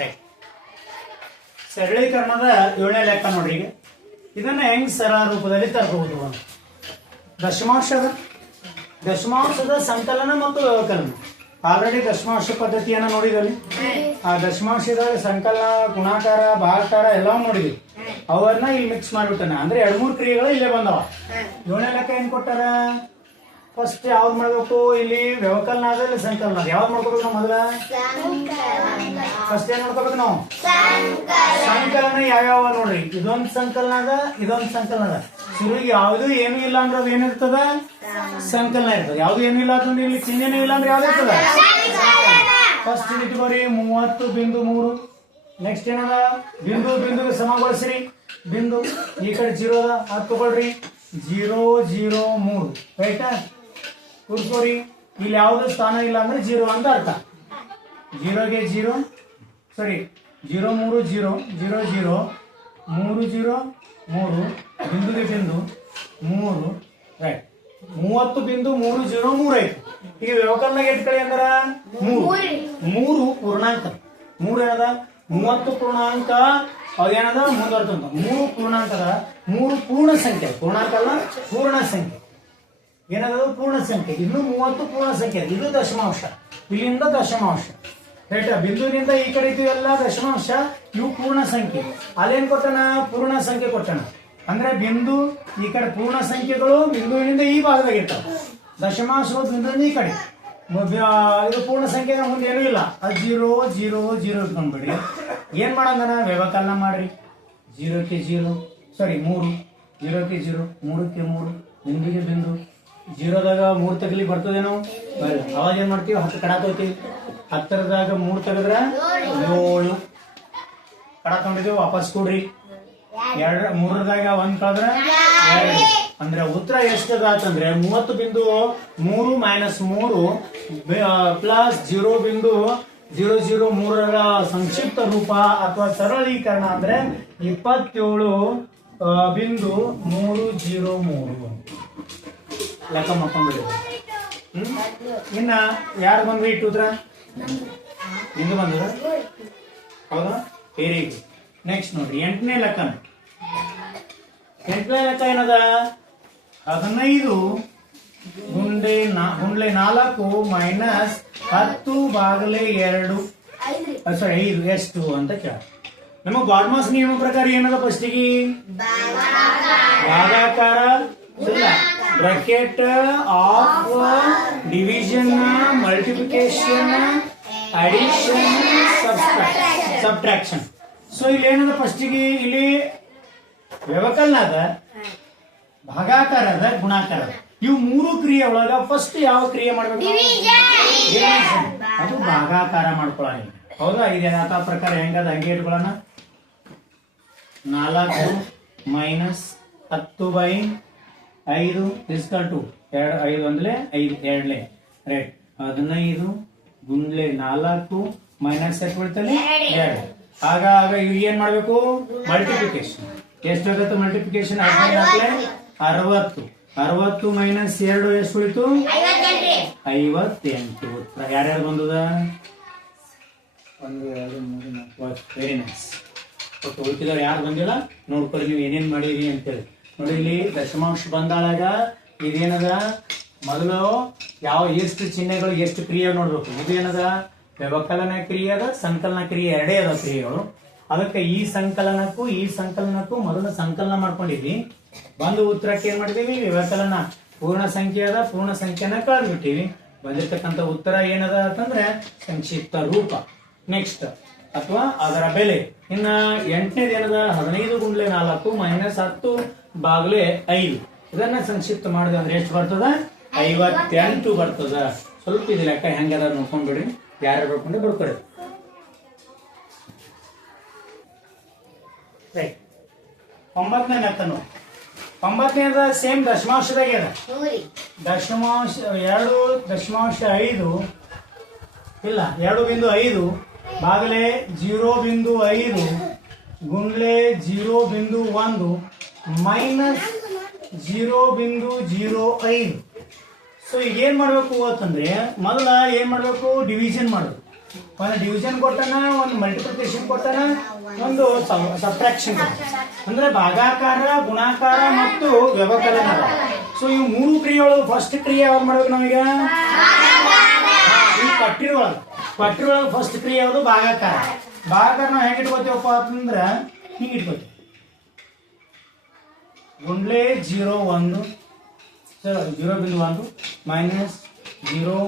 Right ಸರಳೀಕರಣದ ಏಳನೇ ಲೆಕ್ಕ ನೋಡ್ರಿ ಈಗ. ಇದನ್ನ ಹೆಂಗ್ ಸರಳ ರೂಪದಲ್ಲಿ ತರಬಹುದು ದಶಮಾಂಶದ ದಶಮಾಂಶದ ಸಂಕಲನ ಮತ್ತು ವ್ಯವಕಲನ. ಆಲ್ರೆಡಿ ದಶಮಾಂಶ ಪದ್ಧತಿಯನ್ನ ನೋಡಿದಲ್ಲಿ ಆ ದಶಮಾಂಶದ ಸಂಕಲನ ಗುಣಾಕಾರ ಭಾಗಾಕಾರ ಎಲ್ಲವೂ ನೋಡಿದ್ವಿ. ಅವನ್ನ ಇಲ್ಲಿ ಮಿಕ್ಸ್ ಮಾಡಿಬಿಟ್ಟನ. ಅಂದ್ರೆ ಎರಡು ಮೂರು ಕ್ರಿಯೆಗಳು ಇಲ್ಲೇ ಬಂದವ. ಏಳನೇ ಲೆಕ್ಕ ಏನ್ ಕೊಟ್ಟಾರ? ಫಸ್ಟ್ ಯಾವ್ದು ಮಾಡ್ಬೇಕು? ಇಲ್ಲಿ ವ್ಯವಕಲನ ಆದ್ರೆ ಸಂಕಲನ. ಅದ ಯಾವ್ದು ಮಾಡ್ಕೋಬೇಕು ಮೊದಲ? ಫಸ್ಟ್ ಏನ್ ನೋಡ್ಕೋಬೇಕು ನಾವು? ಸಂಕಲನ. ಯಾವ್ಯಾವ ನೋಡ್ರಿ? ಇದೊಂದ್ ಸಂಕಲನ ಅದ ಇದೊಂದ್ ಸಂಕಲನ ಅದ. ಶುರುವಿಗೆ ಯಾವ್ದು ಏನು ಇಲ್ಲ ಅಂದ್ರೆ ಅದು ಏನಿರ್ತದ? ಸಂಕಲನ ಇರ್ತದೆ. ಯಾವ್ದು ಏನು ಇಲ್ಲ ಅಂತಂದ್ರೆ ಇಲ್ಲಿ ಚಿಹ್ನೆನೂ ಇಲ್ಲ ಅಂದ್ರೆ ಯಾವ್ದು ಇರ್ತದ? ಫಸ್ಟ್ ಇಟ್ಕೋರಿ ಮೂವತ್ತು ಬಿಂದು ಮೂರು. ನೆಕ್ಸ್ಟ್ ಏನದ? ಬಿಂದು ಬಿಂದುಗೆ ಸಮಗೊಳಿಸ್ರಿ. ಬಿಂದು ಈ ಕಡೆ ಜೀರೋ ಅದ ಅದು ತಗೊಳ್ರಿ. ಜೀರೋ ಜೀರೋ ಮೂರು. ರೈಟಾ ಕೂರ್ಸ್ಕೋರಿ. ಇಲ್ಲಿ ಯಾವ್ದು ಸ್ಥಾನ ಇಲ್ಲ ಅಂದ್ರೆ ಜೀರೋ ಅಂತ ಅರ್ಥ. ಜೀರೋಗೆ ಜೀರೋ ಸರಿ ಜೀರೋ ಮೂರು ಜೀರೋ ಜೀರೋ ಜೀರೋ ಮೂರು ಜೀರೋ ಮೂರು ಬಿಂದುಗೆ ಬಿಂದು ಮೂರು ರೈಟ್ ಮೂವತ್ತು ಬಿಂದು ಮೂರು ಜೀರೋ ಮೂರು ಐತೆ ಈಗ ವ್ಯವಕಲನಾಗ ಎಷ್ಟು ಕಡೆ ಅಂದ್ರ? ಮೂರು. ಮೂರು. ಪೂರ್ಣಾಂಕ. ಮೂರು ಏನದ? ಮೂವತ್ತು ಪೂರ್ಣಾಂಕ. ಏನದ? ಮುಂದುವರ್ತಂತ ಮೂರು ಪೂರ್ಣಾಂಕದ ಮೂರು ಪೂರ್ಣ ಸಂಖ್ಯೆ. ಪೂರ್ಣಾಂಕ ಅಲ್ಲ ಪೂರ್ಣ ಸಂಖ್ಯೆ. ಏನದ? ಪೂರ್ಣ ಸಂಖ್ಯೆ. ಇನ್ನು ಮೂವತ್ತು ಪೂರ್ಣ ಸಂಖ್ಯೆ. ಇದು ದಶಮಾಂಶ. ಇಲ್ಲಿಂದ ದಶಮಾಂಶ. ರೈಟ್ ಬಿಂದುವಿನಿಂದ ಈ ಕಡೆ ಇದು ಎಲ್ಲ ದಶಮಾಂಶ ಇವು ಪೂರ್ಣ ಸಂಖ್ಯೆ. ಅಲ್ಲೇನ್ ಕೊಟ್ಟಣ? ಪೂರ್ಣ ಸಂಖ್ಯೆ ಕೊಟ್ಟಣ. ಅಂದ್ರೆ ಬಿಂದು, ಈ ಕಡೆ ಪೂರ್ಣ ಸಂಖ್ಯೆಗಳು ಬಿಂದುವಿನಿಂದ ಈ ಭಾಗದಾಗ ಇರ್ತವೆ. ದಶಮಾಂಶಗಳು ಬಿಂದುವಿನಿಂದ ಈ ಕಡೆ. ಇದು ಪೂರ್ಣ ಸಂಖ್ಯೆ ಮುಂದೆ ಏನೂ ಇಲ್ಲ. ಅದು ಜೀರೋ ಜೀರೋ ಜೀರೋ ಇಟ್ಕೊಂಡ್ಬಿಡ್ರಿ. ಏನ್ ಮಾಡಂಗನ ವ್ಯವಕಲನ ಮಾಡ್ರಿ. ಜೀರೋಕ್ಕೆ ಜೀರೋ, ಸಾರಿ, ಮೂರು. ಜೀರೋಕ್ಕೆ ಜೀರೋ, ಮೂರಕ್ಕೆ ಮೂರು. ಬಿಂದುಗೆ ಬಿಂದು. ಜೀರೋದಾಗ ಮೂರ್ ತಗಲಿ ಬರ್ತದೇನೋ? ಅವಾಗ ಏನ್ ಮಾಡ್ತೀವಿ? ಹತ್ತು ಕಡಾ ತಗೋತೀವಿ. ಹತ್ತರದಾಗ ಮೂರು ತೆಗೆದ್ರ ಏಳು. ಕಡ ತಗೊಂಡಿದ್ದೀವಿ, ವಾಪಸ್ ಕೊಡ್ರಿ. ಎರಡ, ಮೂರರದಾಗ ಒಂದ್ ಕಳೆದ್ರ ಎರಡು. ಅಂದ್ರೆ ಉತ್ತರ ಎಷ್ಟದ ಅಂತಂದ್ರೆ ಮೂವತ್ತು ಬಿಂದು ಮೂರು ಮೈನಸ್ ಮೂರು ಪ್ಲಸ್ ಜೀರೋ ಬಿಂದು ಜೀರೋ ಜೀರೋ ಮೂರರ ಸಂಕ್ಷಿಪ್ತ ರೂಪ ಅಥವಾ ಸರಳೀಕರಣ ಅಂದ್ರೆ ಇಪ್ಪತ್ತೇಳು ಬಿಂದು ಮೂರು ಜೀರೋ ಮೂರು. ಲೆಕ್ಕ ಮಾಡ್ಕೊಂಡ್ಬಿಡಿ. ಹ್ಮ್? ಇನ್ನ ಯಾರು ಬಂದ್ರಿ ಇಟ್ಟು ಉತ್ತರ ನಿಂದು ಬಂದ್ರ ಹೌದಾ? ವೆರಿ ಗುಡ್ ನೆಕ್ಸ್ಟ್ ನೋಡ್ರಿ ಎಂಟನೇ ಲೆಕ್ಕನ ಎಂಟನೇ ಲೆಕ್ಕ ಏನದ? ಹದಿನೈದು ಗುಂಡೆ ನಾ ಗುಂಡ್ಲೆ ನಾಲ್ಕು ಮೈನಸ್ ಹತ್ತು ಬಾಗಲೆ ಎರಡು. ಸಾರಿ ಐದು ಎಷ್ಟು ಅಂತ ಕೇಳ. ನಮ್ಮ ಬಾಡ್ಮಾಸ್ ನಿಯಮ ಪ್ರಕಾರ ಏನದ ಫಸ್ಟಿಗೆ ಭಾಗಾಕಾರ ಇಲ್ಲ. Bracket of division multiplication addition subtraction so ಇಲ್ಲಿ ಏನದ ಫಸ್ಟಿಗೆ ಇಲ್ಲಿ ವ್ಯವಕಲನ ಅದ ಭಾಗಾಕಾರ ಅದ ಗುಣಾಕಾರ ಅದ ಇವು ಮೂರು ಕ್ರಿಯೆ ಒಳಗ ಫಸ್ಟ್ ಯಾವ ಕ್ರಿಯೆ ಮಾಡ್ಬೇಕು ಅದು ಭಾಗಾಕಾರ ಮಾಡ್ಕೊಳ್ಳೋಣ. ಹೌದಾ? ಇದೆ ಆ ಪ್ರಕಾರ ಹೆಂಗದ ಹಂಗೆ ಇಟ್ಕೊಳ್ಳೋಣ ನಾಲ್ಕು ಮೈನಸ್ ಹತ್ತು ಬೈ ಐದು ಇಸ್ಕಲ್ ಟು ಎರಡು ಐದು ಒಂದ್ಲೆ ಐದು ಎರಡ್ಲೆ. ರೈಟ್ ಹದಿನೈದು ಗುಂಡ್ಲೆ ನಾಲ್ಕು ಮೈನಸ್ ಎಷ್ಟು ಬೀಳ್ತದೆ? ಎರಡು. ಆಗ ಆಗ ಇವ್ ಏನ್ ಮಾಡ್ಬೇಕು? ಮಲ್ಟಿಪ್ಲಿಕೇಶನ್ ಎಷ್ಟಾಗತ್ತೆ ಮಲ್ಟಿಪ್ಲಿಕೇಶನ್ ಹದಿನೈದು ಅರವತ್ತು ಅರವತ್ತು. ಮೈನಸ್ ಎರಡು ಎಷ್ಟು ಉಳಿತು ಐವತ್ತೆಂಟು. ಉತ್ತರ ಯಾರ್ಯಾರು ಬಂದದ? ಒಂದು ಎರಡು ಮೂರು ನಾಲ್ಕು. ವೆರಿ ನೈಸ್ ಉಳಿತಿದ್ರೆ ಉಳಿತಿದವ್ರು ಯಾರು ಬಂದಿಲ್ಲ? ನೋಡ್ಕೊಳ್ಳಿ ನೀವು ಏನೇನ್ ಮಾಡಿರಿ ಅಂತೇಳಿ. ನೋಡಿ ಇಲ್ಲಿ ದಶಮಾಂಶ ಬಂದಾಗ ಇದೇನದ? ಮೊದಲು ಯಾವ ಎಷ್ಟು ಚಿಹ್ನೆಗಳು, ಎಷ್ಟು ಕ್ರಿಯೆ ನೋಡ್ಬೇಕು. ಇದೇನದ? ವ್ಯವಕಲನ ಕ್ರಿಯೆ ಅದ, ಸಂಕಲನ ಕ್ರಿಯೆ ಎರಡೇ ಅದ ಕ್ರಿಯೆಗಳು. ಅದಕ್ಕೆ ಈ ಸಂಕಲನಕ್ಕೂ ಈ ಸಂಕಲನಕ್ಕೂ ಮೊದಲು ಸಂಕಲನ ಮಾಡ್ಕೊಂಡಿದ್ವಿ. ಬಂದು ಉತ್ತರಕ್ಕೆ ಏನ್ ಮಾಡಿದೀವಿ? ವ್ಯವಕಲನ. ಪೂರ್ಣ ಸಂಖ್ಯೆ ಅದ, ಪೂರ್ಣ ಸಂಖ್ಯೆನ ಕಳೆದ್ಬಿಟ್ಟಿವಿ. ಬಂದಿರ್ತಕ್ಕಂಥ ಉತ್ತರ ಏನದ ಅಂತಂದ್ರೆ ಸಂಕ್ಷಿಪ್ತ ರೂಪ. ನೆಕ್ಸ್ಟ್ ಅಥವಾ ಅದರ ಬೆಲೆ. ಇನ್ನ ಎಂಟನೇದು ಏನದ ಹದಿನೈದು ಗುಂಡ್ಲೆ ನಾಲ್ಕು ಮೈನಸ್ ಹತ್ತು ಬಾಗ್ಲೆ ಐದು. ಇದನ್ನ ಸಂಕ್ಷಿಪ್ತ ಮಾಡಿದೆ ಅಂದ್ರೆ ಎಷ್ಟು ಬರ್ತದ? ಐವತ್ತೆಂಟು ಬರ್ತದ. ಸ್ವಲ್ಪ ಇದು ಲೆಕ್ಕ ಹೆಂಗದ ನೋಡ್ಕೊಂಡ್ಬಿಡ್ರಿ. ಯಾರು ಬರ್ಕೊಂಡು ಬರ್ಕೊಡಿ ರೈಟ್. ಒಂಬತ್ತನೇ ನೋಡಿ ಒಂಬತ್ತನೇದ ಸೇಮ್ ದಶಮಾಂಶದಾಗೆ ಅದ. ದಶಮಾಂಶ ಎರಡು ದಶಮಾಂಶ ಐದು. ಇಲ್ಲ ಎರಡು ಬಿಂದು ಐದು. ಬಾಗಲೆ ಜೀರೋ ಬಿಂದು ಐದು. ಗುಂಡ್ಲೆ ಜೀರೋ ಬಿಂದು ಒಂದು. ಮೈನಸ್ ಜೀರೋ ಬಿಂದು ಜೀರೋ ಐದು. ಸೊ ಈಗ ಏನು ಮಾಡಬೇಕು ಅಂತಂದ್ರೆ, ಮೊದಲ ಏನು ಮಾಡಬೇಕು? ಡಿವಿಷನ್ ಮಾಡ್ಬೇಕು. ಒಂದು ಡಿವಿಷನ್ ಕೊಟ್ಟಾನ, ಒಂದು ಮಲ್ಟಿಪ್ಲಿಕೇಶನ್ ಕೊಟ್ಟಾನ, ಒಂದು ಸಬ್ಟ್ರಾಕ್ಷನ್ ಅಂದ್ರೆ ಭಾಗಾಕಾರ, ಗುಣಾಕಾರ ಮತ್ತು ವ್ಯವಕಲನ. ಸೊ ಇವು ಮೂರು ಕ್ರಿಯೆಗಳು ಫಸ್ಟ್ ಕ್ರಿಯೆ ಯಾವ್ದು ಮಾಡ್ಬೇಕು ನಮಗೆ ಈ ಪಟ್ಟಿರೊಳಗೆ. ಪಟ್ಟಿರೊಳಗೆ ಫಸ್ಟ್ ಕ್ರಿಯೆ ಯಾವುದು? ಭಾಗಾಕಾರ. ಭಾಗಾಕಾರ ನಾವು ಹೆಂಗೆ ಇಟ್ಕೋತೀವಪ್ಪ ಅಂತಂದ್ರೆ, ಹಿಂಗೆ ಇಟ್ಕೋತೀವಿ. ಗುಂಡ್ಲೆ ಜೀರೋ ಒಂದು ಜೀರೋ ಬಿಂದು ಒಂದು, ಮೈನಸ್ ಜೀರೋ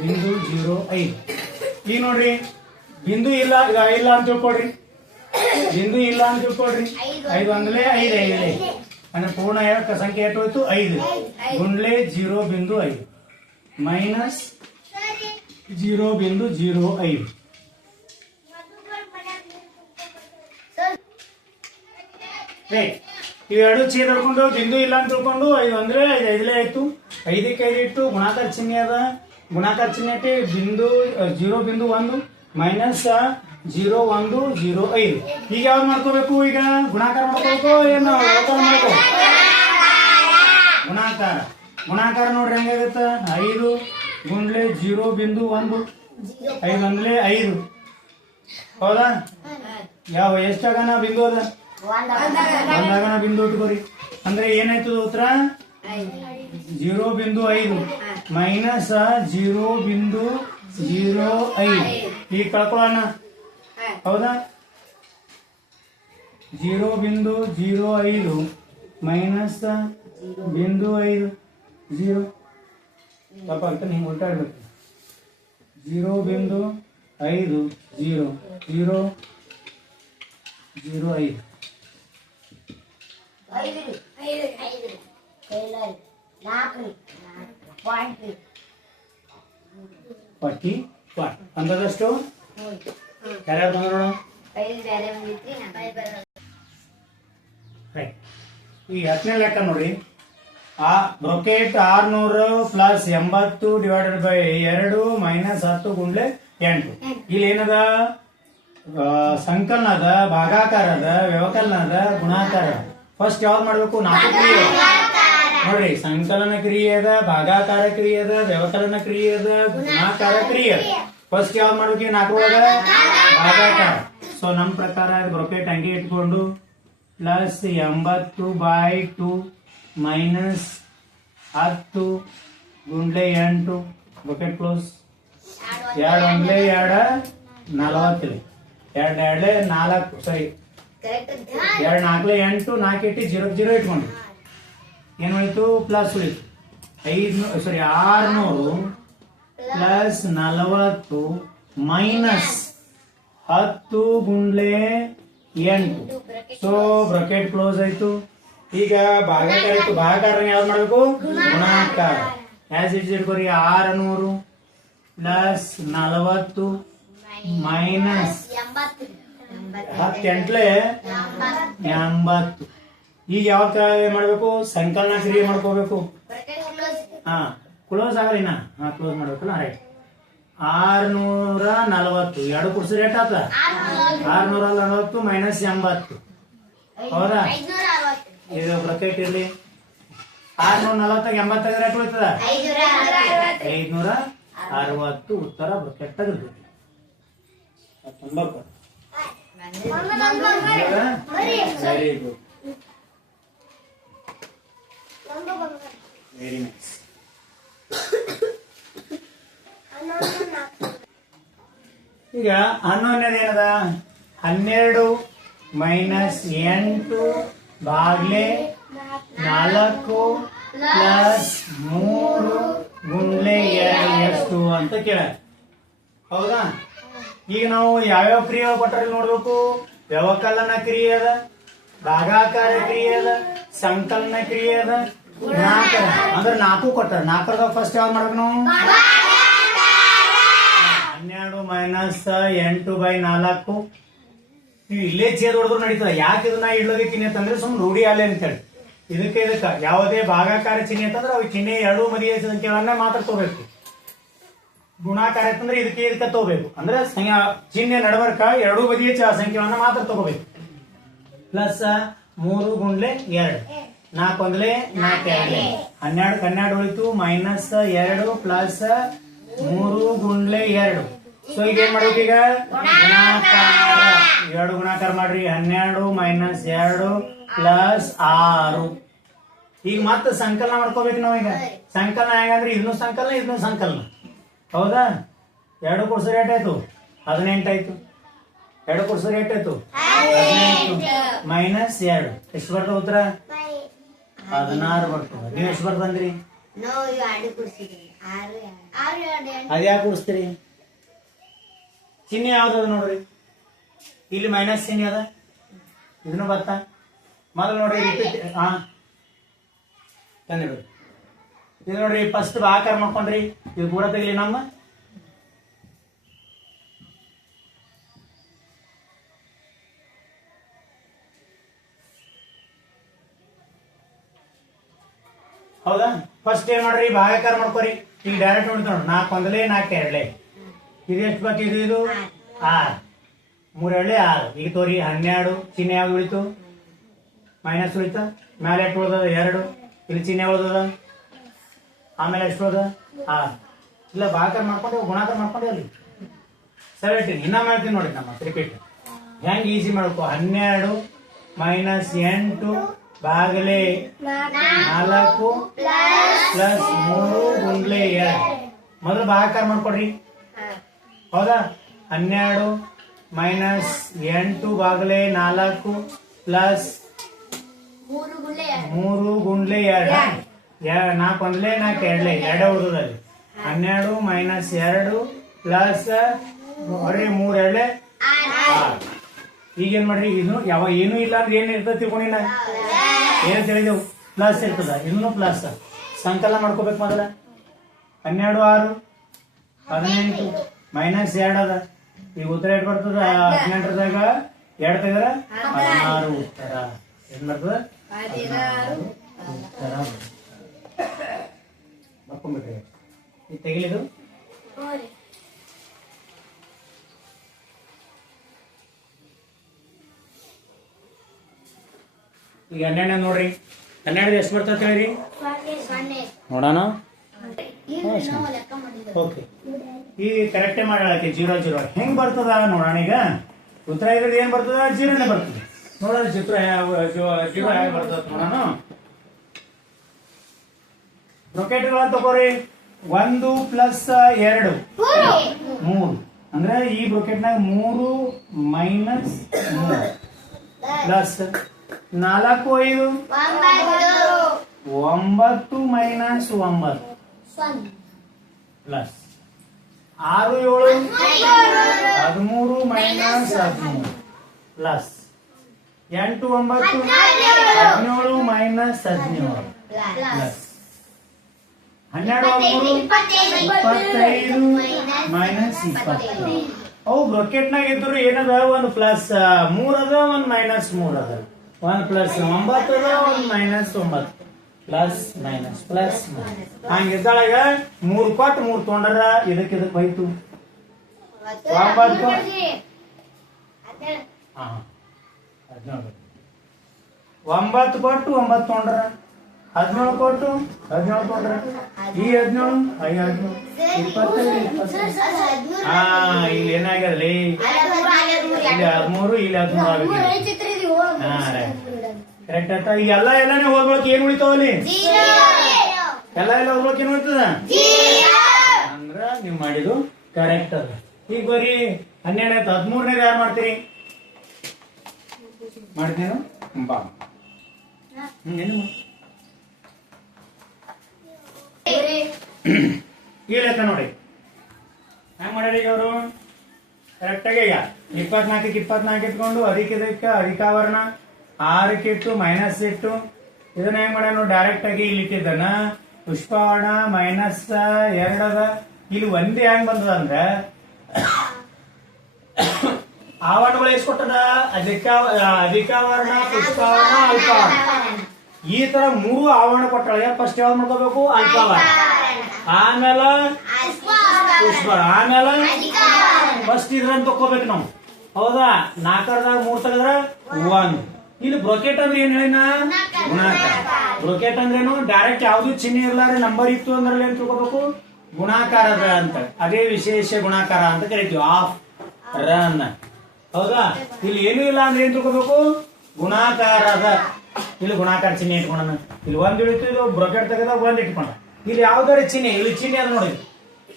ಬಿಂದು ಜೀರೋ ಐದು. ಈಗ ನೋಡ್ರಿ, ಬಿಂದು ಇಲ್ಲ ಇಲ್ಲ ಅಂತ ತಿಳ್ಕೊಡ್ರಿ ಬಿಂದು ಇಲ್ಲ ಅಂತ ತಿಳ್ಕೊಡ್ರಿ ಐದು ಅಂದ್ಲೆ ಐದು ಐದು. ಅಂದ್ರೆ ಪೂರ್ಣ ಸಂಖ್ಯೆ ಎಷ್ಟು ಹೋಯ್ತು? ಐದು. ಗುಂಡ್ಲೆ ಜೀರೋ ಬಿಂದು ಐದು. ಮೈನಸ್ ಜೀರೋ ಬಿಂದು ಜೀರೋ ಐದು. ರೈಟ್ ಇವೆರಡು ಚೀರ್ ಹಿಡ್ಕೊಂಡು ಬಿಂದು ಇಲ್ಲ ಅಂತ ತಿಳ್ಕೊಂಡು ಐದು ಅಂದ್ರೆ ಐದು ಐದಲೇ ಆಯ್ತು. ಐದಕ್ಕೆ ಐದು ಇಟ್ಟು ಗುಣಾಕಾರ ಚಿಹ್ನೆ ಅದ. ಗುಣಾಕಾರ ಚಿಹ್ನೆ ಇಟ್ಟು ಬಿಂದು ಜೀರೋ ಬಿಂದು ಒಂದು ಮೈನಸ್ ಜೀರೋ ಒಂದು ಜೀರೋ ಐದು. ಈಗ ಯಾವ್ದು ಮಾಡ್ಕೋಬೇಕು ಈಗ? ಗುಣಾಕಾರ ಮಾಡ್ಕೋಬೇಕು ಏನು ವ್ಯವಕಲನ ಮಾಡ್ಕೋ ಗುಣಾಕಾರ. ಗುಣಾಕಾರ ನೋಡ್ರಿ ಹೆಂಗಾಗತ್ತ ಐದು ಗುಂಡ್ಲೆ ಜೀರೋ ಬಿಂದು ಒಂದು. ಐದು ಅಂದ್ಲೆ ಐದು. ಹೌದಾ? ಯಾವ ಎಷ್ಟಾಗನ ಬಿಂದು ಅದ? ಒಂದಾಗನ ಬಿಂದು ಇಟ್ಕೋರಿ ಅಂದ್ರೆ ಏನಾಯ್ತು ಉತ್ತರ? ಜೀರೋ ಬಿಂದು ಐದು. ಮೈನಸ್ ಜೀರೋ ಬಿಂದು ಜೀರೋ ಐದು. ಈಗ ಕಳ್ಕೊಳ್ಳೋಣ. ಹೌದಾ? ಜೀರೋ ಬಿಂದು ಜೀರೋ ಐದು. ಮೈನಸ್ ಬಿಂದು ಐದು. ಜೀರೋ. ತಪ್ಪ ಅಂತ ಹಿಂಗೆ ಉಲ್ಟಾಡ್ಬೇಕು ಜೀರೋ ಬಿಂದು ಐದು. ಜೀರೋ. ಜೀರೋ. ಜೀರೋ ಐದು. ಪಟ್ಟಿ ಪಾಟ್ ಅಂದದಷ್ಟು ಯಾರ್ಯಾರು ಈ ಹತ್ತನೇ ಲೆಕ್ಕ ನೋಡಿ. ಆ ಬ್ರೊಕೇಟ್ ಆರ್ನೂರು ಪ್ಲಸ್ ಎಂಬತ್ತು ಡಿವೈಡೆಡ್ ಬೈ ಎರಡು ಮೈನಸ್ ಹತ್ತು ಗುಂಡ್ಲೆ ಎಂಟು. ಇಲ್ಲಿ ಏನದ? ಆ, ಸಂಕಲನ ಅದ ಭಾಗಾಕಾರ ಅದ ವ್ಯವಕಲನ ಅದ ಗುಣಾಕಾರ ಫಸ್ಟ್ ಯಾವ್ದು ಮಾಡ್ಬೇಕು? ನಾಲ್ಕು ಕ್ರಿಯೆ. ನೋಡ್ರಿ ಸಂಕಲನ ಕ್ರಿಯೆ ಅದ ಭಾಗಾಕಾರ ಕ್ರಿಯೆ ಅದ ವ್ಯವಕಲನ ಕ್ರಿಯೆ ಅದ ಗುಣಾಕಾರ ಕ್ರಿಯೆ. ಅದ ಫಸ್ಟ್ ಯಾವ್ದು ಮಾಡ್ಬೇಕು? ನಾಲ್ಕು ಒಳಗ? ಭಾಗಾಕಾರ ಸೊ ನಮ್ ಪ್ರಕಾರ ಬ್ರೊಕೆಟ್ ಹಂಗೆ ಇಟ್ಕೊಂಡು ಪ್ಲಸ್ ಎಂಬತ್ತು ಬೈ ಟು ಮೈನಸ್ ಹತ್ತು ಗುಂಡ್ಲೆ ಎಂಟು ಬ್ರೊಕೆಟ್ ಕ್ಲೋಸ್. ಎರಡು ಒಂದ್ಲೆ ಎರಡ ನಲವತ್ತು ಎರಡು. ಎರಡು ನಾಲ್ಕು ಸರಿ. ಎರಡು ನಾಲ್ಕಲೆ ಎಂಟು ನಾಲ್ಕು ಇಟ್ಟು ಜೀರೋ ಜೀರೋ ಇಟ್ಕೊಂಡು. ಏನು ಹೋಯ್ತು ಪ್ಲಸ್ ಉಳಿತು. ಐದ್ನೂ ಸಾರಿ ಆರ್ನೂರು ಪ್ಲಸ್ ನಲವತ್ತು ಮೈನಸ್ ಹತ್ತು ಗುಂಡ್ಲೆ ಎಂಟು. ಸೊ ಬ್ರಕೆಟ್ ಕ್ಲೋಸ್ ಆಯ್ತು. ಈಗ ಭಾಗಾಕಾರ ಇತ್ತು. ಭಾಗಾಕಾರ ಯಾವ್ದು ಮಾಡ್ಬೇಕು? ಗುಣಾಕಾರ. ಆಸ್ ಇಟ್ ಇಟ್ಕೋರಿ ಆರುನೂರು ಪ್ಲಸ್ ನಲವತ್ತು ಮೈನಸ್ ಹತ್ತೆಂಟ್ಲೆ ಎಂಬತ್ತು. ಈಗ ಯಾವ ತರ ಮಾಡ್ಬೇಕು? ಸಂಕಲನ ಕ್ರಿಯೆ ಮಾಡ್ಕೋಬೇಕು. ಹಾ ಕ್ಲೋಸ್ ಆಗಲಿ ನಾ ಹಾ ಕ್ಲೋಸ್ ಮಾಡ್ಬೇಕಲ್ಲ ರೈಟ್ ಆರ್ನೂರ ನಲವತ್ತು. ಎರಡು ಕುರ್ಸಿ ರೇಟ್ ಆತ ಆರ್ನೂರ. ನಲವತ್ತು ಮೈನಸ್ ಎಂಬತ್ತು. ಹೌದಾ? ಇದು ಬ್ರಕೆಟ್ ಇರ್ಲಿ. ಆರ್ನೂರ ನಲವತ್ತಾಗ ಎಂಬತ್ತೈದು ರೇಟ್ ಉಳಿತದ? ಐದ್ನೂರ ಅರವತ್ತು ಉತ್ತರ ಬ್ರಕೆಟ್ ತೆಗೆದು. ಹತ್ತೊಂಬತ್ತು. ವೆರಿ ಗುಡ್ ನೈಸ್ ಈಗ ಏನದ? ಹನ್ನೆರಡು ಮೈನಸ್ ಎಂಟು ಬಾಗ್ಲೆ ನಾಲ್ಕು ಪ್ಲಸ್ ಮೂರು ಗುಂಡ್ಲೆ ಎರಡು ಎಷ್ಟು ಅಂತ ಕೇಳ. ಹೌದಾ? ಈಗ ನಾವು ಯಾವ್ಯಾವ ಕ್ರಿಯೆ ಕೊಟ್ಟರೆ ನೋಡ್ಬೇಕು? ವ್ಯವಕಲನ ಕ್ರಿಯೆ ಅದ, ಭಾಗಾಕಾರ ಕ್ರಿಯೆ ಅದ, ಸಂಕಲನ ಕ್ರಿಯೆ ಅದ ಗುಣಾಕಾರ ಅಂದ್ರೆ ನಾಲ್ಕು ಕೊಟ್ಟಾರ. ನಾಲ್ಕರದಾಗ ಫಸ್ಟ್ ಯಾವ ಮಾಡ್ಬೇಕು ನಾವು? ಹನ್ನೆರಡು ಮೈನಸ್ ಎಂಟು ಬೈ ನಾಲ್ಕು. ನೀವು ಇಲ್ಲೇ ಚೇದ್ ಹೊಡೆದ್ರು ನಡೀತದ. ಯಾಕೆ ಇದನ್ನ ಇಡೋದಕ್ಕೆ ಚಿಹ್ನೆ ಅಂತಂದ್ರೆ ಸುಮ್ಮನೆ ರೂಢಿ ಆಲೆ ಅಂತೇಳಿ. ಇದಕ್ಕೆ ಇದಕ್ಕ. ಯಾವುದೇ ಭಾಗಾಕಾರ ಚಿಹ್ನೆ ಅಂತಂದ್ರೆ ಅವು ಚಿಹ್ನೆ ಎರಡು ಮದಿಯ ಸಂಖ್ಯೆಗಳನ್ನ ಮಾತ್ರ ತಗೋಬೇಕು. ಗುಣಾಕಾರ ಅಂತಂದ್ರೆ ಇದಕ್ಕೆ ಇದಕ್ಕೆ ತಗೋಬೇಕು. ಅಂದ್ರೆ ಚಿಹ್ನೆ ನಡಬರ್ಕ ಎರಡೂ ಬದಿಯ ಚ- ಸಂಖ್ಯೆಗಳನ್ನ ಮಾತ್ರ ತಗೋಬೇಕು. ಪ್ಲಸ್ ಮೂರು ಗುಂಡ್ಲೆ ಎರಡು. ನಾಲ್ಕು ಒಂದ್ಲೆ ನಾಲ್ಕು ಎರಡ್ಲೆ ಹನ್ನೆರಡು ಹನ್ನೆರಡು ಹೋಯ್ತು, ಮೈನಸ್ ಎರಡು ಪ್ಲಸ್ ಮೂರು ಗುಂಡ್ಲೆ ಎರಡು. ಸೊ ಈಗ ಏನ್ ಮಾಡ್ಬೇಕು ಈಗ? ಗುಣಾಕಾರ. ಎರಡು ಗುಣಾಕಾರ ಮಾಡ್ರಿ. ಹನ್ನೆರಡು ಮೈನಸ್ ಎರಡು ಪ್ಲಸ್ ಆರು. ಈಗ ಮತ್ತೆ ಸಂಕಲನ ಮಾಡ್ಕೋಬೇಕು ನಾವು ಈಗ ಸಂಕಲನ ಹೇಗಂದ್ರೆ ಇದನ್ನು ಸಂಕಲನ ಇದನ್ನು ಸಂಕಲನ. ಹೌದಾ? ಎರಡು ಕೊಡ್ಸೋ ರೇಟ್ ಆಯ್ತು. ಎರಡು ಕೋರ್ಸ್ ರೇಟ್ ಆಯ್ತು. ಹದಿನೆಂಟು. ಮೈನಸ್ ಎರಡು. ಎಷ್ಟು ಬರ್ತದೆ ಉತ್ತರ? ಹದಿನಾರು ಬರ್ತದೆ. ನೀವು ಎಷ್ಟು ಬರ್ತಂದ್ರಿ ಅದ್ಯಾಕೆ ಕೂಡಿಸ್ತೀರಿ? ಚಿಹ್ನೆ ಯಾವ್ದದ ನೋಡ್ರಿ? ಇಲ್ಲಿ ಮೈನಸ್ ಚಿಹ್ನೆ ಅದ. ಇದನ್ನು ಬರ್ತಾ? ಮೊದಲು ನೋಡ್ರಿ ಹಾ ತಂದಿಡ್ರಿ ಇದು ನೋಡ್ರಿ ಫಸ್ಟ್ ಆಕಾರ ಮಾಡ್ಕೊಂಡ್ರಿ. ಇದು ಕೂಡ ತೆಗಿಲಿ ನಮ್ಮ. ಹೌದಾ? ಫಸ್ಟ್ ಏನ್ ಮಾಡ್ರಿ ಭಾಗಾಕಾರ ಮಾಡ್ಕೊರಿ. ಈಗ ಡೈರೆಕ್ಟ್ ನೋಡ್ತ ನೋಡ್ರಿ, ನಾಲ್ಕು ಒಂದಲೇ, ನಾಲ್ಕು ಎರಡಲೆ. ಇದು ಎಷ್ಟು ಇದು ಇದು? ಆರು. ಮೂರು ಎರಡಲೇ, ಆರು. ಈಗ ತೋರಿ, ಹನ್ನೆರಡು, ಚಿಹ್ನೆ ಯಾವ್ದು ಉಳಿತು? ಮೈನಸ್ ಉಳಿತ? ಮೇಲೆ ಎಷ್ಟು ಉಳ್ದದ? ಎರಡು. ಇಲ್ಲಿ ಚಿಹ್ನೆ ಉಳ್ದದ? ಆಮೇಲೆ ಎಷ್ಟೋದ ಹಾ ಆರು ಇಲ್ಲ ಬಾಕರ್ ಮಾಡ್ಕೊಂಡು ಗುಣಾಕಾರ ಮಾಡ್ಕೊಂಡು ಅಲ್ಲಿ. ಸರಿ ಇಟ್ಟಿನಿ ಇನ್ನ ಮಾಡ್ತೀನಿ ನೋಡಿ ನಮ್ಮ ರಿಪೀಟ್ ಹೆಂಗ್ ಈಸಿ ಮಾಡ್ಕೊ? ಹನ್ನೆರಡು ಮೈನಸ್ ಎಂಟು ಬಾಗಲೆ ನಾಲ್ಕು ಪ್ಲಸ್ ಮೂರು ಗುಂಡ್ಲೆ ಎರಡು. ಮೊದಲು ಭಾಗಾಕಾರ ಮಾಡ್ಕೊಡ್ರಿ. ಹೌದಾ? ಹನ್ನೆರಡು ಮೈನಸ್ ಎಂಟು ಬಾಗಲೆ ನಾಲ್ಕು ಪ್ಲಸ್ ಮೂರು ಗುಂಡ್ಲೆ ಎರಡು. ನಾಲ್ಕು ಒಂದ್ಲೆ ನಾಲ್ಕು ಎರಡ್ಲೆ ಎರಡೇ ಉಳಿದಲ್ಲಿ ಹನ್ನೆರಡು ಮೈನಸ್ ಎರಡು ಪ್ಲಸ್ ನೋಡ್ರಿ ಮೂರ್ ಎರಡ್ಲೆ ಆರು. ಈಗೇನ್ ಮಾಡ್ರಿ? ಇದು ಯಾವ ಏನು ಇಲ್ಲ ಅಂದ್ರೆ ಏನ್ ಇರ್ತದೆ ತಿಳ್ಕೊಂಡಿನ ಏನ್ ತಿಳಿದೆವು? ಪ್ಲಸ್ ಇರ್ತದ. ಇನ್ನು ಪ್ಲಸ್ ಸಂಕಲನ ಮಾಡ್ಕೋಬೇಕು ಮೊದಲ. ಹನ್ನೆರಡು ಆರು, ಹದಿನೆಂಟು ಮೈನಸ್ ಎರಡು ಅದ. ಈಗ ಉತ್ತರ ಎಷ್ಟು ಬರ್ತದ? ಹದಿನೆಂಟರದಾಗ ಎರಡು ತೆಗ್ದ ಹದಿನಾರು ಉತ್ತರ. ಏನ್ ಬರ್ತದ? ಉತ್ತರ ಬರ್ಕೊಂಡ್ಬಿಟ್ರಿ ಇದು ತೆಗಿಲಿದು? ಈಗ ಹನ್ನೆರಡು ನೋಡ್ರಿ. ಹನ್ನೆರಡು ಎಷ್ಟು ಬರ್ತದೆ ಹೇಳ್ರಿ ನೋಡೋಣ. ಓಕೆ. ಈ ಕರೆಕ್ಟೇ ಮಾಡಕ್ಕೆ ಜೀರೋ ಜೀರೋ. ಹೆಂಗ್ ಬರ್ತದ ನೋಡೋಣ ಈಗ? ಉತ್ತರ ಇದ್ರದ್ದು ಏನ್ ಬರ್ತದ? ಜೀರೋನೇ ಬರ್ತದೆ. ನೋಡೋಣ ಚಿತ್ರ ಜೀರೋ ಹೇಗೆ ಬರ್ತದ ನೋಡೋಣ. ರೊಕೆಟ್ಗಳ ತಗೋರಿ. ಒಂದು ಪ್ಲಸ್ ಎರಡು. ಮೂರು. ಅಂದ್ರೆ ಈ ಬ್ರೊಕೆಟ್ನಾಗ ಮೂರು ಮೈನಸ್ ಮೂರು. ಪ್ಲಸ್ ನಾಲ್ಕು ಐದು. ಒಂಬತ್ತು ಮೈನಸ್ ಒಂಬತ್ತು. ಪ್ಲಸ್ ಆರು ಏಳು. ಹದಿಮೂರು ಮೈನಸ್ ಹದಿಮೂರು. ಪ್ಲಸ್ ಎಂಟು ಒಂಬತ್ತು. ಹದಿನೇಳು ಮೈನಸ್ ಹದಿನೇಳು. ಪ್ಲಸ್ ಹನ್ನೆರಡು ಮೂರು ಇಪ್ಪತ್ತೈದು. ಮೈನಸ್ ಇಪ್ಪತ್ತೈದು ಅವು ಬ್ರೊಕೆಟ್ನಾಗ ಇದ್ರು ಏನದ? ಒಂದು ಪ್ಲಸ್ ಮೂರ್ ಅದ ಒಂದ್ ಮೈನಸ್ ಮೂರ್ ಅದ ಒಂದ್ ಪ್ಲಸ್ ಒಂಬತ್ತು. ಅದ ಒಂದ್ ಮೈನಸ್ ಒಂಬತ್ತು ಪ್ಲಸ್ ಮೈನಸ್ ಪ್ಲಸ್ ಹಂಗಿದ್ದಾಳಾಗ ಮೂರ್ ಕೊಟ್ಟು ಮೂರ್ ತೊಗೊಂಡರ ಇದಕ್ ಇದಕ್ ಹೋಯ್ತು? ಒಂಬತ್ತು ಒಂಬತ್ತು ಕೊಟ್ಟು ಒಂಬತ್ತು ತೊಗೊಂಡ್ರ ಹದಿನೇಳು ಕೊಟ್ಟು ಹದಿನೇಳು ತೊಗೊಂಡ್ರ ಈ ಹದಿನೇಳು ಐ ಹದಿನೇಳು ಇಪ್ಪತ್ತೈದು ಹಾ ಇಲ್ಲಿ ಏನಾಗ್ಯದಲ್ಲಿ ಇಲ್ಲಿ ಹದಿಮೂರು ಇಲ್ಲಿ ಹದಿಮೂರು ಆಗಿದೆ ಕರೆಕ್ಟ್ ಆಯ್ತಾ? ಈಗ ಎಲ್ಲ ಎಲ್ಲಾನೇ ಹೋಗ್ಬೇಕು ಏನ್ ಉಳಿತಾವಲ್ಲಿ ಎಲ್ಲ ಎಲ್ಲ ಹೋಗ್ಬೇಕು ಏನ್ ಉಳಿತದ? ಅಂದ್ರ ನೀವು ಮಾಡಿದ್ದು ಕರೆಕ್ಟ್ ಅದ. ಈಗ ಬರ್ರಿ ಹನ್ನೆರಡು ಆಯ್ತು. ಹದಿಮೂರನೇದು ಯಾರು ಮಾಡ್ತೀರಿ? ಮಾಡ್ತೀನಿ ಬಾ. ಹ್ಮ್, ಏನು? ಮಾಡ್- ಈ ನೋಡಿ. ಹೆಂಗ್ ಮಾಡ್ಯಾರ ಈಗ ಅವರು? ಕರೆಕ್ಟ್ ಆಗಿ ಈಗ ಇಪ್ಪತ್ನಾಲ್ಕಕ್ಕೆ ಇಪ್ಪತ್ನಾಲ್ಕು ಇಟ್ಕೊಂಡು ಅದಕ್ಕೆ ಇದಕ್ಕೆ ಅಧಿಕಾವರಣ ಆರಕ್ಕೆ ಇಟ್ಟು ಮೈನಸ್ ಇಟ್ಟು. ಇದನ್ನ ಹೆಂಗ್ ಮಾಡ್ಯಾರ ಡೈರೆಕ್ಟ್ ಆಗಿ ಇಲ್ಲಿ ಇಟ್ಟಿದ್ದನ ಪುಷ್ಪವರ್ಣ ಮೈನಸ್ ಎರಡದ ಇಲ್ಲಿ ಒಂದೇ ಹೆಂಗ್ ಬಂದದ ಅಂದ್ರೆ, ಆವರಣಗಳು ಎಷ್ಟು ಕೊಟ್ಟದ? ಅಧಿಕ ಅಧಿಕಾವರಣ ಪುಷ್ಪವರ್ಣ, ಅಲ್ಪಾವರಣ. ಈ ತರ ಮೂರು ಆವರಣ ಕೊಟ್ಟಳೆ. ಫಸ್ಟ್ ಯಾವ್ದು ಮಾಡ್ಕೋಬೇಕು? ಅಲ್ಪಾವರಣ ಆಮೇಲೆ ಪುಷ್ಪ ಆಮೇಲೆ ಫಸ್ಟ್ ಇದ್ರನ್ ತಕ್ಕೋಬೇಕು ನಾವು. ಹೌದಾ? ನಾಲ್ಕರದಾಗ ಮೂರ್ ತೆಗೆದ್ರ ಒನ್ ಇಲ್ಲಿ ಬ್ರೊಕೆಟ್ ಅಂದ್ರೆ ಏನ್ ಹೇಳಿನ ಗುಣಾಕಾರ. ಬ್ರೊಕೆಟ್ ಅಂದ್ರೇನು? ಡೈರೆಕ್ಟ್ ಯಾವ್ದು ಚಿಹ್ನೆ ಇರ್ಲಾರ ನಂಬರ್ ಇತ್ತು ಅಂದ್ರೆ ಏನ್ ತಿಳ್ಕೋಬೇಕು? ಗುಣಾಕಾರದ ಅಂತ. ಅದೇ ವಿಶೇಷ ಗುಣಾಕಾರ ಅಂತ ಕರಿತೀವಿ. ಆಫ್ ರನ್ ಹೌದಾ? ಇಲ್ಲಿ ಏನೂ ಇಲ್ಲ ಅಂದ್ರೆ ಏನ್ ತಿಳ್ಕೋಬೇಕು? ಗುಣಾಕಾರದ ಇಲ್ಲಿ ಗುಣಾಕಾರ ಚಿಹ್ನೆ ಇಟ್ಕೊಂಡನ. ಇಲ್ಲಿ ಒಂದ್ ಇಳಿತು, ಇದು ಬ್ರೊಕೆಟ್ ತೆಗೆದ ಒಂದ್ ಇಟ್ಕೊಂಡ. ಇಲ್ಲಿ ಯಾವ್ದಾರ ಚಿಹ್ನೆ, ಇಲ್ಲಿ ಚಿಹ್ನೆ ಅದ ನೋಡಿ.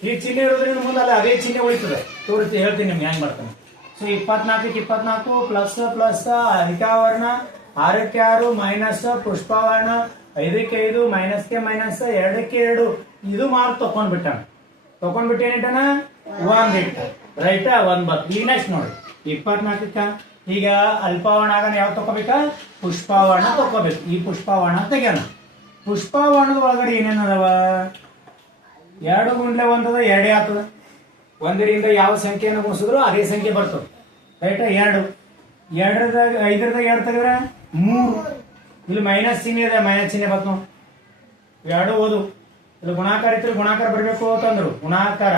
ಈ ಚಿಹ್ನೆ ಇಡೋದ್ರಿಂದ ಮುಂದೆ ಅದೇ ಚಿಹ್ನೆ ಉಳಿತದೆ. ತೋರಿಸಿ, ಹೇಳ್ತೀನಿ ನಿಮ್ಗೆ ಹೆಂಗ್ ಮಾಡ್ತಾನೆ ಸೊ ಇಪ್ಪತ್ನಾಲ್ಕಕ್ಕೆ ಇಪ್ಪತ್ನಾಲ್ಕು ಪ್ಲಸ್ ಪ್ಲಸ್ ಅಧಿಕಾವರ್ಣ ಆರಕ್ಕೆ ಆರು ಮೈನಸ್ ಪುಷ್ಪಾವರ್ಣ, ಐದಕ್ಕೆ ಐದು ಮೈನಸ್ಗೆ ಮೈನಸ್ ಎರಡಕ್ಕೆ ಎರಡು. ಇದು ಮಾರ್ಕ್ ತಕೊಂಡ್ಬಿಟ್ಟ ತಕೊಂಡ್ಬಿಟ್ಟು ಏನಿಟ್ಟನ? ಒಂದ್ ಇಟ್ಟ. ರೈಟ್, ಒಂದ್ ಬತ್. ಈಗ ನೆಕ್ಸ್ಟ್ ನೋಡಿ. ಇಪ್ಪತ್ನಾಲ್ಕಕ್ಕ? ಈಗ ಅಲ್ಪಾವಣ ಆಗನ ಯಾವ ತಕೋಬೇಕ? ಪುಷ್ಪವರ್ಣ ತಗೋಬೇಕು ಈ ಪುಷ್ಪವರ್ಣ ತೆಗೆಯೋಣ. ಪುಷ್ಪಾವರಣದ ಒಳಗಡೆ ಏನೇನು ಅದಾವ? ಎರಡು ಗುಂಡ್ಲೆ ಒಂದದ, ಎರಡೇ ಆಗ್ತದ. ಒಂದರಿಂದ ಯಾವ ಸಂಖ್ಯೆಯನ್ನು ಗುಣಿಸಿದ್ರು ಅದೇ ಸಂಖ್ಯೆ ಬರ್ತದೆ. ರೈಟ್ ಎರಡು. ಎರಡರದಾಗ ಐದರದಾಗ ಎರಡು ತೆಗೆದ್ರೆ ಮೂರು. ಇಲ್ಲಿ ಮೈನಸ್ ಚಿಹ್ನೆ ಇದೆ ಮೈನಸ್ ಚಿಹ್ನೆ ನೋಡಿ. ಎರಡು ಓದು. ಇಲ್ಲಿ ಗುಣಾಕಾರ ಇತ್ತು ಗುಣಾಕಾರ ಬರಬೇಕು ಅಂತಂದ್ರು. ಗುಣಾಕಾರ.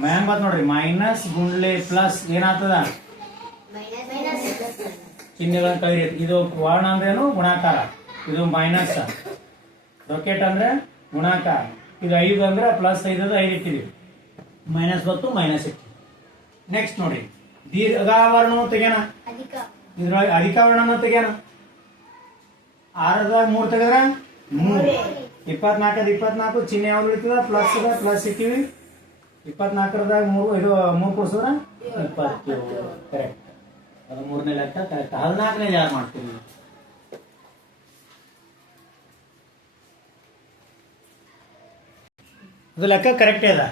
ಮ್ಯಾನ್ ಬತ್ ನೋಡ್ರಿ ಮೈನಸ್ ಗುಂಡ್ಲೆ ಪ್ಲಸ್ ಏನಾಗ್ತದ? ಚಿಹ್ನೆಗಳನ್ನ ಕೈರಿ ಇದು ವರ್ಣ ಅಂದ್ರೇನು? ಗುಣಾಕಾರ. ಇದು ಮೈನಸ್ ರೊಕೆಟ್ ಅಂದ್ರೆ ಗುಣಾಕಾರ. ಇದು ಐದು ಅಂದ್ರೆ ಪ್ಲಸ್ ಐದು ಐದು ಇಟ್ಟಿದೀವಿ ಮೈನಸ್ ಬತ್ತು ಮೈನಸ್ ಇಟ್ಟು ನೆಕ್ಸ್ಟ್ ನೋಡಿ. ದೀರ್ಘಾವರಣ ತೆಗೆಯೋಣ. ಇದ್ರೊಳಗೆ ಅಧಿಕಾವರ್ಣನೂ ತೆಗ್ಯಾನ ಆರದಾಗ ಮೂರು ತೆಗೆದ್ರ ಮೂರು. ಇಪ್ಪತ್ನಾಲ್ಕದ ಇಪ್ಪತ್ನಾಲ್ಕು ಚಿಹ್ನೆ ಯಾವ್ದು ಇರ್ತದ? ಪ್ಲಸ್ ಪ್ಲಸ್ ಇಟ್ಟಿವಿ. ಇಪ್ಪತ್ನಾಲ್ಕರದಾಗ ಮೂರು ಇದು ಮೂರು ಕೊಡ್ಸಿದ್ರ ಇಪ್ಪತ್ತು ಕರೆಕ್ಟ್ ಅದು ಮೂರನೇ ಲೆಕ್ಕ, ಕರೆಕ್ಟ್. ಹದಿನಾಲ್ಕನೇ ಯಾರು ಮಾಡ್ತೀವಿ ಅದು ಲೆಕ್ಕ ಕರೆಕ್ಟ್ ಅದ.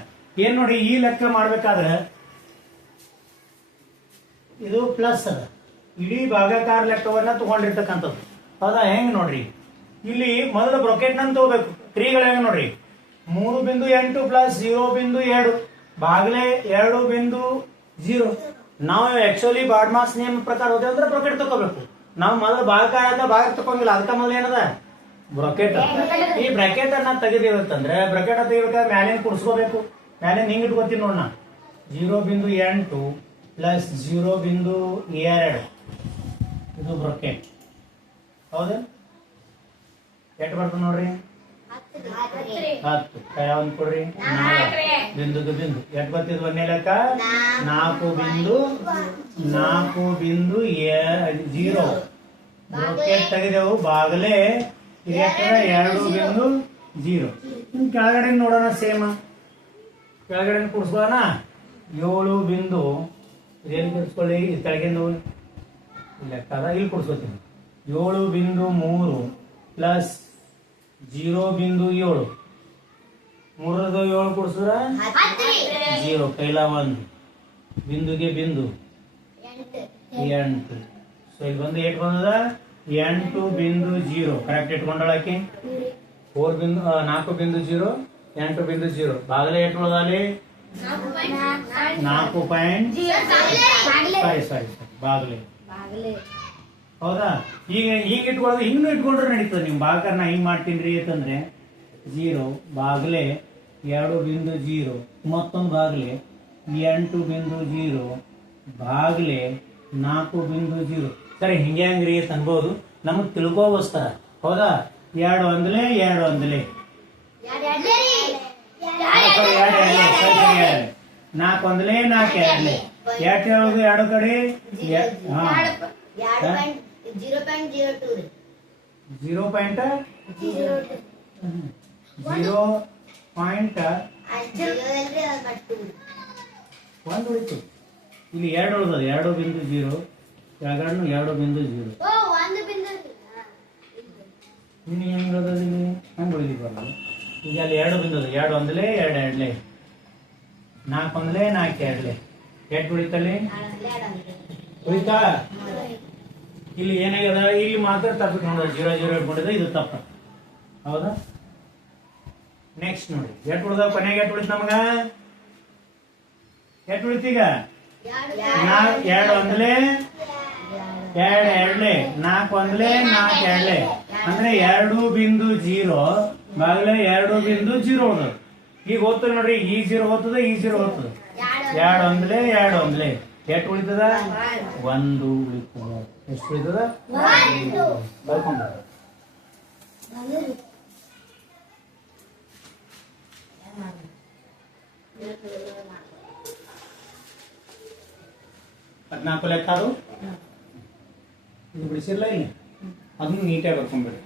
ಏನ್ ನೋಡಿ, ಈ ಲೆಕ್ಕ ಮಾಡ್ಬೇಕಾದ್ರೆ ಇದು ಪ್ಲಸ್ ಅದ. ಇಡೀ ಭಾಗಾಕಾರ ಲೆಕ್ಕವನ್ನ ತಗೊಂಡಿರ್ತಕ್ಕಂಥದ್ದು. ಹೌದಾ ಹೆಂಗ್ ನೋಡ್ರಿ? ಇಲ್ಲಿ ಮೊದಲು ಬ್ರೊಕೆಟ್ ನಂತ ತಗೋಬೇಕು. ತ್ರೀಗಳು ಹೆಂಗ್ ನೋಡ್ರಿ? ಮೂರು ಬಿಂದು ಎಂಟು ಪ್ಲಸ್ ಜೀರೋ ಬಿಂದು ಎರಡು. ಬಾಗ್ಲೆ ಎರಡು ಬಿಂದು ಜೀರೋ. ನಾವು ಆಕ್ಚುಲಿ ಬಾಡ್ಮಾಸ್ ನಿಯಮ ಪ್ರಕಾರ ಹೋದೆ ಅಂದ್ರೆ ಬ್ರೊಕೆಟ್ ತಗೋಬೇಕು ನಾವು ಮೊದಲು ಭಾಗಕಾರ ಅಂತ ತಗೊಂಗಿಲ್ಲ ಅದಕ್ಕೆ ಮೊದಲು ಏನದ? ಬ್ರೊಕೆಟ್ ಈ ಬ್ರಾಕೆಟ್ ಅನ್ನ ತೆಗೆದಿರುತ್ತಂದ್ರೆ ಬ್ರಕೆಟ್ ತೆಗಿಬೇಕಾದ್ರೆ ಮ್ಯಾಲಿನ ಕುಡ್ಸ್ಕೋಬೇಕು. ಮ್ಯಾಲಿನ ಹಿಂಗ್ ಇಟ್ಕೋತೀನಿ ನೋಡೋಣ ಜೀರೋ ಬಿಂದು ಎಂಟು ಪ್ಲಸ್ ಜೀರೋ ಬಿಂದು ಎರಡು. ಇದು ಬ್ರೊಕೆಟ್ ಹೌದು? ಎಷ್ಟು ಬರ್ತದೆ ನೋಡ್ರಿ? ಹತ್ತು. ಯಾವ್ದು ಕೊಡ್ರಿ. ಬಿಂದುಗೆ ಬಿಂದು. ಎಷ್ಟು ಬರ್ತಿದ್ ಒಂದೇ ಲೆಕ್ಕ ನಾಲ್ಕು ಬಿಂದು. ನಾಲ್ಕು ಬಿಂದು ಜೀರೋ. ಬ್ರೊಕೆಟ್ ತೆಗೆದೆವು. ಬಾಗಲೇ. ಎರಡು ಬಿಂದು ಜೀರೋ. ಇನ್ನು ಕೆಳಗಡೆ ನೋಡೋಣ ಸೇಮ್. ಕೆಳಗಡೆ ಕೂಡಿಸ್ಬೋಣ ಏಳು ಬಿಂದು. ಏನು ಕೂಡಿಸ್ಕೊಳ್ಳಿ? ಕೆಳಗಿಂದ ಕೆಳಗಿಂದು ಲೆಕ್ಕ ಅದ ಇಲ್ಲಿ ಕೂಡಿಸ್ಕೊತೀನಿ. ಏಳು ಬಿಂದು ಮೂರು ಪ್ಲಸ್ ಜೀರೋ ಬಿಂದು ಏಳು. ಮೂರದ ಏಳು ಕೊಡ್ಸಿದ್ರ ಜೀರೋ ಕೈಲ ಒಂದು. ಬಿಂದುಗೆ ಬಿಂದು. ಎಂಟು. ಸೊ ಇಲ್ಲಿ ಬಂದು ಏಟ್ ಬಂದದ? ಎಂಟು ಬಿಂದು ಜೀರೋ. ಕರೆಕ್ಟ್ ಇಟ್ಕೊಂಡಳಾಕಿ ಫೋರ್ ಬಿಂದು ನಾಲ್ಕು ಬಿಂದು ಜೀರೋ ಎಂಟು ಬಿಂದು ಜೀರೋ. ಬಾಗಲೇ ಎಷ್ಟು ಅಲ್ಲಿ? ನಾಲ್ಕು ಪಾಯಿಂಟ್ ಸಾರಿ ಸಾರಿ ಬಾಗಲೇ ಹೌದಾ? ಈಗ ಈಗ ಇಟ್ಕೊಳ್ಳೋದು ಹಿಂಗ್ ಇಟ್ಕೊಂಡ್ರೆ ನಡೀತದೆ. ನಿಮ್ ಭಾಗಕಾರ ನಾ ಹಿಂಗ್ ಮಾಡ್ತೀನಿ ಅಂತಂದ್ರೆ ಜೀರೋ ಬಾಗ್ಲೆ ಎರಡು ಬಿಂದು ಜೀರೋ ಮತ್ತೊಂದು ಬಾಗ್ಲೆ ಎಂಟು ಬಿಂದು ಜೀರೋ ಬಾಗ್ಲೆ ನಾಲ್ಕು ಬಿಂದು ಜೀರೋ ಸರಿ ಹಿಂಗೆ ಹಂಗ್ರಿ ಅಂತ ಅನ್ಬೋದು. ನಮಗ್ ತಿಳ್ಕೋಬೋಸ್ಕರ ಹೌದಾ? ಎರಡು ಒಂದ್ಲೆ ಎರಡು ಒಂದ್ಲೆ ನಾಲ್ಕು ಒಂದ್ಲೆ ನಾಲ್ಕು ಎರಡ್ಲೆ. ಎರಡು ಹೇಳೋದು ಎರಡು ಕಡೆ ಹಾ. Zero point zero three zero point ಒಂದು ಉಳಿತು ಇಲ್ಲಿ ಎರಡು ಉಳಿದದ ಎರಡು ಬಿಂದು ಜೀರೋ ಕೆಳಗಡೆ ಎರಡು ಬಿಂದು ಜೀರೋ ಇನ್ನು ಹೆಂಗ್ ಉಳಿದದ ಇಲ್ಲಿ? ಉಳಿದಿ ಉಳಿದಿಲ್ಲ ಈಗ ಅಲ್ಲಿ ಎರಡು ಬಿಂದು ಅದ ಎರಡು ಒಂದಲೇ ಎರಡು ಎರಡ್ಲೆ. ನಾಲ್ಕು ಒಂದಲೇ ನಾಲ್ಕು ಎರಡ್ಲೆ. ಎಷ್ಟು ಉಳಿತಲ್ಲಿ? ಉಳಿತಾ? ಇಲ್ಲಿ ಏನಾಗ್ಯದ? ಇಲ್ಲಿ ಮಾತ್ರ ತಪ್ಪು ನೋಡೋದು ಜೀರೋ ಜೀರೋ ಇಟ್ಕೊಂಡಿದೆ ಇದು ತಪ್ಪು. ಹೌದಾ? ನೆಕ್ಸ್ಟ್ ನೋಡಿ. ಎಟ್ ಉಳ್ದ ಕೊನೆಗೆ ಎಟ್ ಉಳಿತು ನಮಗ? ಎಟ್ ಉಳಿತೀಗ ನಾಲ್ಕು, ಎರಡು ಒಂದ್ಲೆ? ಎರಡು, ಎರಡ್ಲೆ. ನಾಲ್ಕು ಒಂದ್ಲೆ, ನಾಲ್ಕು ಎರಡ್ಲೆ. ಅಂದ್ರೆ ಎರಡು ಬಿಂದು ಜೀರೋ ಬಾಗ್ಲೆ ಎರಡು ಬಿಂದು ಜೀರೋ ಹೋದದು ಈಗ ಓದ್ತದೆ ನೋಡ್ರಿ, ಈ ಜೀರೋ ಓದ್ತದ, ಈ ಜೀರೋ ಓದ್ತದ. ಎರಡು ಒಂದ್ಲೆ ಎರಡು ಒಂದ್ಲೆ. ಎಷ್ಟು ಉಳಿತದ ಒಂದು ಉಳಿತದ. ಎಷ್ಟು ಉಳಿತದ ಬರ್ಕೊಂಡ ಹದಿನಾಲ್ಕು ಲೆಕ್ಕ ಅದು? ಇದು ಬಿಡಿಸಿರ್ಲ ಇಲ್ಲಿ? ಅದನ್ನು ನೀಟಾಗಿ ಬರ್ಕೊಂಡ್ಬಿಡಿ.